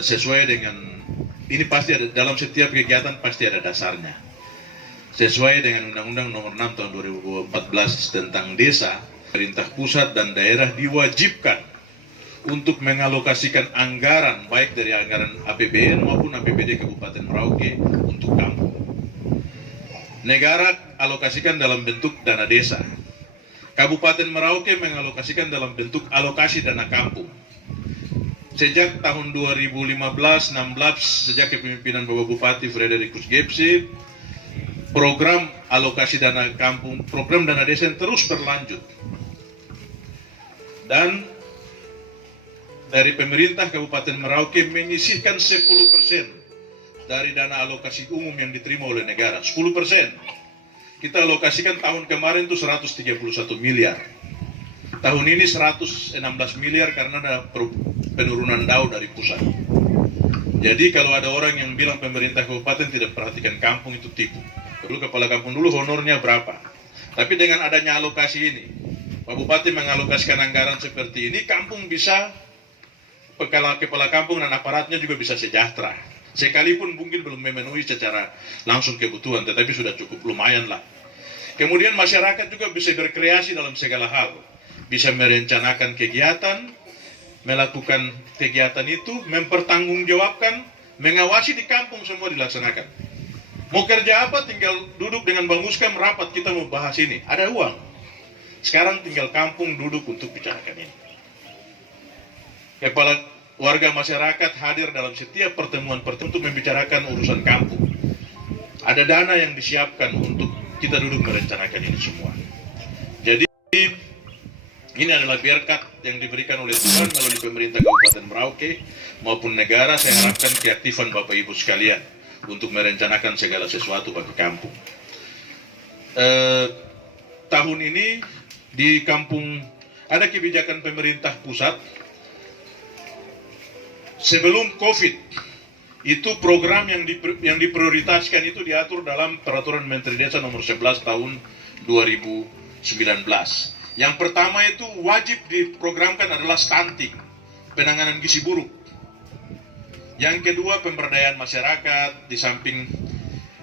sesuai dengan ini pasti ada dalam setiap kegiatan pasti ada dasarnya. Sesuai dengan Undang-Undang Nomor 6 Tahun 2014 tentang desa, pemerintah pusat dan daerah diwajibkan untuk mengalokasikan anggaran baik dari anggaran APBN maupun APBD Kabupaten Merauke untuk kampung. Negara alokasikan dalam bentuk dana desa. Kabupaten Merauke mengalokasikan dalam bentuk alokasi dana kampung. Sejak tahun 2015-16, sejak kepemimpinan Bapak Bupati Frederikus Gepsi, program alokasi dana kampung, program dana desa yang terus berlanjut. Dan dari pemerintah Kabupaten Merauke menyisihkan 10% dari dana alokasi umum yang diterima oleh negara. 10%. Kita alokasikan tahun kemarin itu 131 miliar. Tahun ini 116 miliar karena ada penurunan DAU dari pusat. Jadi kalau ada orang yang bilang pemerintah kabupaten tidak perhatikan kampung, itu tipu. Dulu kepala kampung dulu honornya berapa. Tapi dengan adanya alokasi ini, Pak Bupati mengalokasikan anggaran seperti ini, kampung bisa, kepala kampung dan aparatnya juga bisa sejahtera. Sekalipun mungkin belum memenuhi secara langsung kebutuhan, tetapi sudah cukup lumayan lah. Kemudian masyarakat juga bisa berkreasi dalam segala hal. Bisa merencanakan kegiatan, melakukan kegiatan itu, mempertanggungjawabkan, mengawasi di kampung semua dilaksanakan. Mau kerja apa, tinggal duduk dengan Bang Muskam rapat, kita mau bahas ini. Ada uang. Sekarang tinggal kampung duduk untuk bicarakan ini. Kepala warga masyarakat hadir dalam setiap pertemuan-pertemuan untuk membicarakan urusan kampung. Ada dana yang disiapkan untuk kita duduk merencanakan ini semua. Jadi ini adalah berkat yang diberikan oleh Tuhan melalui pemerintah Kabupaten Merauke maupun negara. Saya harapkan keaktifan Bapak Ibu sekalian untuk merencanakan segala sesuatu bagi kampung. Tahun ini di kampung ada kebijakan pemerintah pusat. Sebelum COVID, itu program yang diprioritaskan itu diatur dalam Peraturan Menteri Desa Nomor 11 Tahun 2019. Yang pertama itu wajib diprogramkan adalah stunting, penanganan gizi buruk. Yang kedua pemberdayaan masyarakat, di samping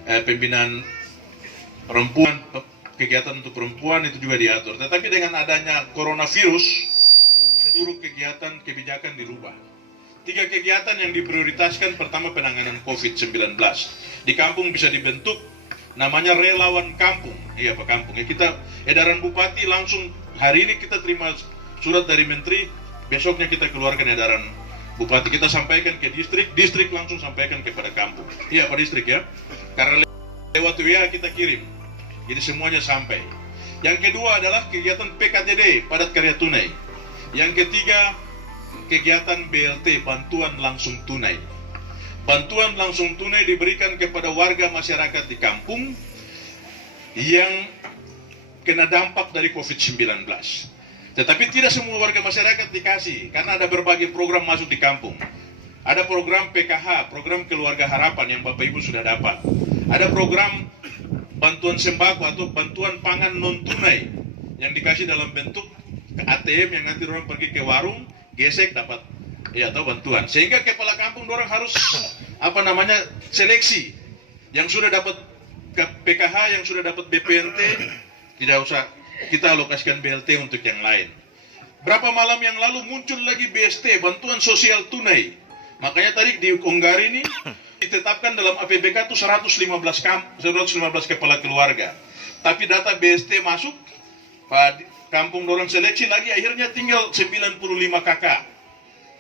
pembinaan perempuan, kegiatan untuk perempuan itu juga diatur. Tetapi dengan adanya coronavirus, seluruh kegiatan kebijakan dirubah. 3 kegiatan yang diprioritaskan, pertama penanganan COVID-19. Di kampung bisa dibentuk namanya relawan kampung. Iya Pak Kampung. Ya, kita edaran Bupati langsung hari ini kita terima surat dari Menteri, besoknya kita keluarkan edaran Bupati. Kita sampaikan ke distrik langsung sampaikan kepada kampung. Iya Pak Distrik ya. Karena lewat WA kita kirim. Jadi semuanya sampai. Yang kedua adalah kegiatan PKTD, padat karya tunai. Yang ketiga kegiatan BLT, bantuan langsung tunai. Bantuan langsung tunai diberikan kepada warga masyarakat di kampung yang kena dampak dari COVID-19. Tetapi tidak semua warga masyarakat dikasih, karena ada berbagai program masuk di kampung. Ada program PKH, program Keluarga Harapan yang Bapak Ibu sudah dapat. Ada program bantuan sembako atau bantuan pangan non-tunai yang dikasih dalam bentuk ATM yang nanti orang pergi ke warung, gesek dapat ya atau bantuan. Sehingga kepala kampung orang harus seleksi. Yang sudah dapat PKH, yang sudah dapat BPNT, tidak usah kita alokasikan BLT untuk yang lain. Berapa malam yang lalu muncul lagi BST, bantuan sosial tunai. Makanya tadi di Onggar ini ditetapkan dalam APBK itu 115 kepala keluarga. Tapi data BST masuk, kampung dorong seleksi lagi, akhirnya tinggal 95 kakak.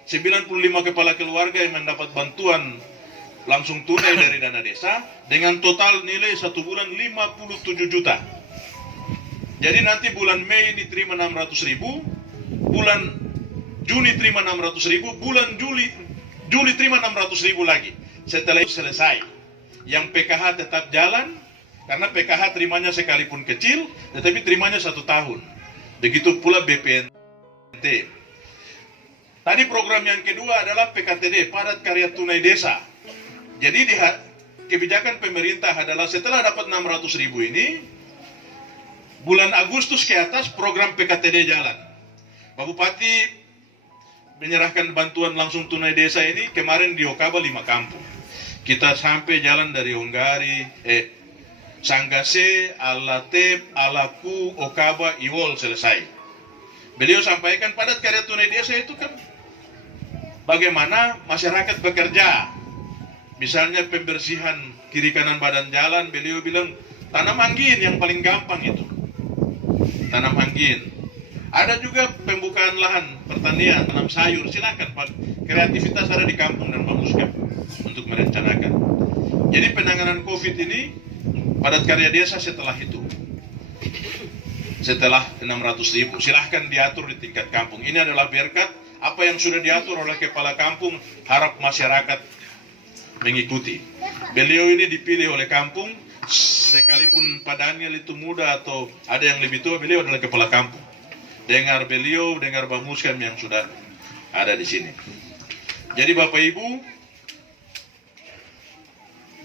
95 kepala keluarga yang mendapat bantuan langsung tunai dari dana desa dengan total nilai 1 bulan 57 juta. Jadi nanti bulan Mei diterima 600.000, bulan Juni terima 600.000, bulan Juli terima 600.000 lagi. Setelah itu selesai. Yang PKH tetap jalan, karena PKH terimanya sekalipun kecil, tetapi terimanya 1 tahun. Begitu pula BPNT. Tadi program yang kedua adalah PKTD, padat karya tunai desa. Jadi kebijakan pemerintah adalah setelah dapat 600.000 ini, bulan Agustus ke atas program PKTD jalan. Pak Bupati menyerahkan bantuan langsung tunai desa ini kemarin di Okaba 5 kampung. Kita sampai jalan dari Onggari, Sanggase, Alatep, Alaku, Okaba, Iwol selesai. Beliau sampaikan padat karya tunai desa itu kan bagaimana masyarakat bekerja. Misalnya pembersihan kiri kanan badan jalan, beliau bilang tanam anggin yang paling gampang itu. Tanam anggin. Ada juga pembukaan lahan pertanian, tanam sayur, silakan Pak. Kreativitas ada di kampung dan Pak Muska untuk merencanakan. Jadi penanganan COVID ini padat karya desa setelah itu. Setelah 600.000, silahkan diatur di tingkat kampung. Ini adalah berkat apa yang sudah diatur oleh kepala kampung, harap masyarakat mengikuti. Beliau ini dipilih oleh kampung, sekalipun Pak Daniel itu muda atau ada yang lebih tua, beliau adalah kepala kampung. Dengar beliau, dengar Bang Muskam yang sudah ada di sini. Jadi Bapak Ibu,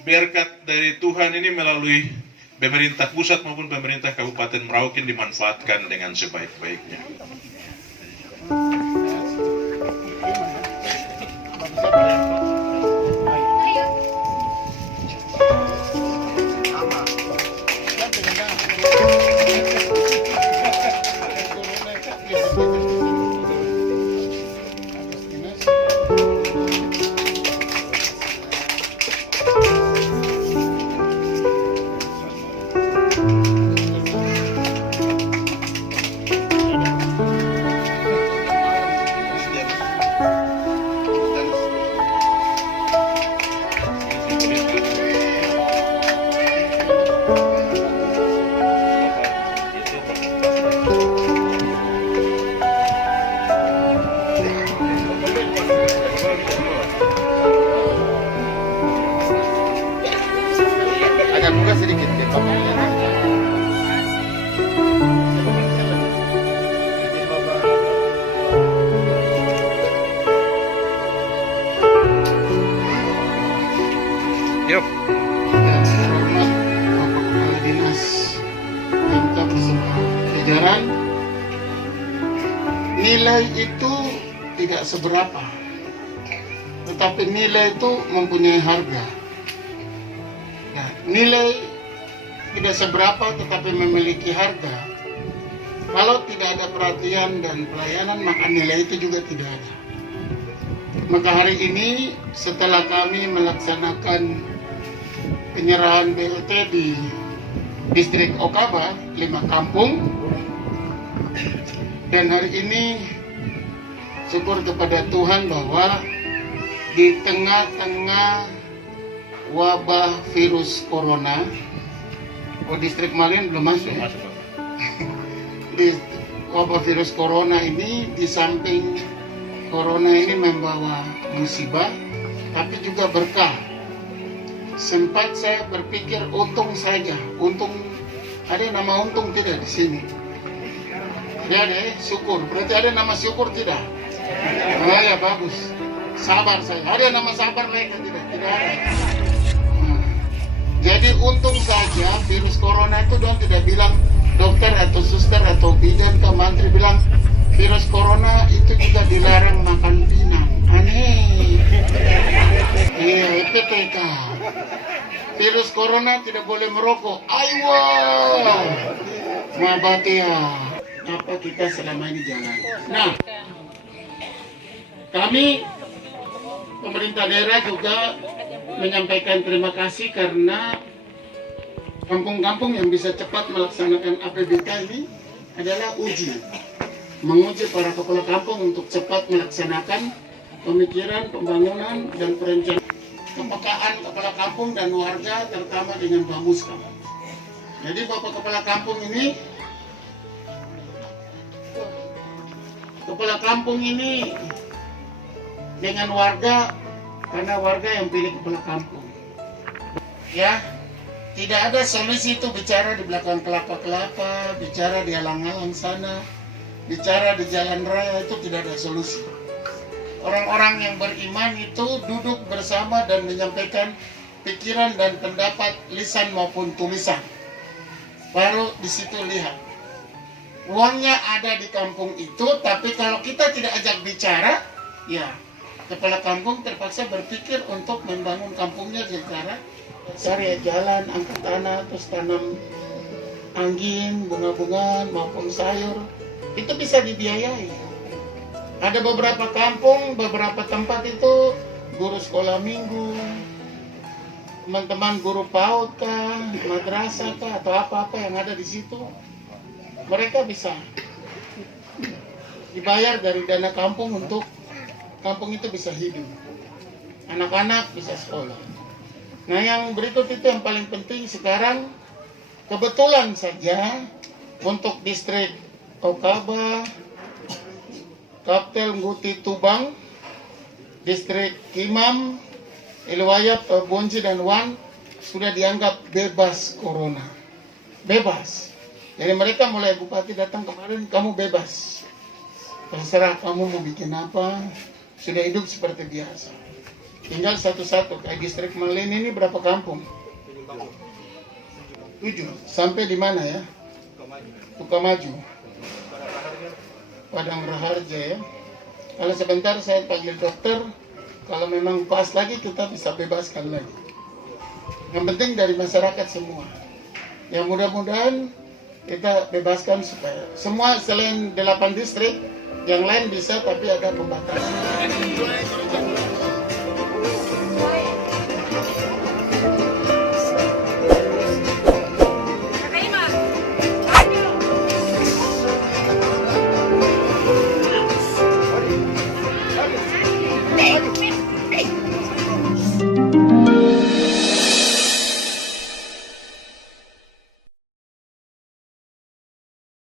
berkat dari Tuhan ini melalui pemerintah pusat maupun pemerintah Kabupaten Merauke dimanfaatkan dengan sebaik-baiknya. Agak buka sedikit ya, tokonya. Yuk. Hormat Bapak Kepala Dinas lengkap beserta jajaran. Nilai itu tidak seberapa, tetapi nilai itu mempunyai harga. Nah, nilai tidak seberapa tetapi memiliki harga. Kalau tidak ada perhatian dan pelayanan, maka nilai itu juga tidak ada. Maka hari ini setelah kami melaksanakan penyerahan BLT di distrik Okaba 5 kampung, dan hari ini syukur kepada Tuhan bahwa di tengah-tengah wabah virus corona, distrik Malin belum masuk. Di wabah virus corona ini, di samping corona ini membawa musibah, tapi juga berkah. Sempat saya berpikir untung saja, untung ada nama untung tidak di sini. Ada syukur, berarti ada nama syukur tidak? Oh ya bagus. Sabar saya, ada nama sabar mereka tidak? Tidak ada. Jadi untung saja virus corona itu dong tidak bilang dokter atau suster atau bidan atau mantri bilang virus corona itu juga dilarang makan pinang. Aneh. Iya, PPK. Virus corona tidak boleh merokok. Aywa. Mabatia. Apa kita selama ini jalan. Nah, kami pemerintah daerah juga menyampaikan terima kasih karena kampung-kampung yang bisa cepat melaksanakan APBK ini adalah menguji para kepala kampung untuk cepat melaksanakan pemikiran, pembangunan, dan perencanaan kepekaan kepala kampung dan warga, terutama dengan Bamuska. Jadi Bapak Kepala Kampung ini, dengan warga, karena warga yang pilih kepala kampung. Ya, tidak ada solusi itu bicara di belakang kelapa-kelapa, bicara di alang-alang sana, bicara di jalan raya, itu tidak ada solusi. Orang-orang yang beriman itu duduk bersama dan menyampaikan pikiran dan pendapat lisan maupun tulisan. Baru di situ lihat. Uangnya ada di kampung itu, tapi kalau kita tidak ajak bicara, Ya, kepala kampung terpaksa berpikir untuk membangun kampungnya secara cari jalan, angkat tanah, terus tanam angin, bunga-bungaan maupun sayur. Itu bisa dibiayai. Ada beberapa kampung, beberapa tempat itu guru sekolah minggu, teman-teman guru PAUD kah, madrasah kah, atau apa-apa yang ada di situ, mereka bisa dibayar dari dana kampung untuk kampung itu bisa hidup. Anak-anak bisa sekolah. Nah, yang berikut itu yang paling penting sekarang, kebetulan saja untuk distrik Okaba, Kaptel Nguti Tubang, distrik Kimam, Ilwayap, Bonji dan Wan sudah dianggap bebas corona. Bebas. Jadi mereka mulai bupati datang kemarin, kamu bebas. Terserah kamu mau bikin apa, sudah hidup seperti biasa. Tinggal satu-satu, kayak distrik Malin ini berapa kampung? 7. Sampai di mana ya? Sukamaju. Padang Raharja ya. Kalau sebentar saya panggil dokter, kalau memang pas lagi kita bisa bebaskan lagi. Yang penting dari masyarakat semua. Yang mudah-mudahan kita bebaskan supaya semua selain 8 distrik, yang lain bisa tapi ada pembatasan.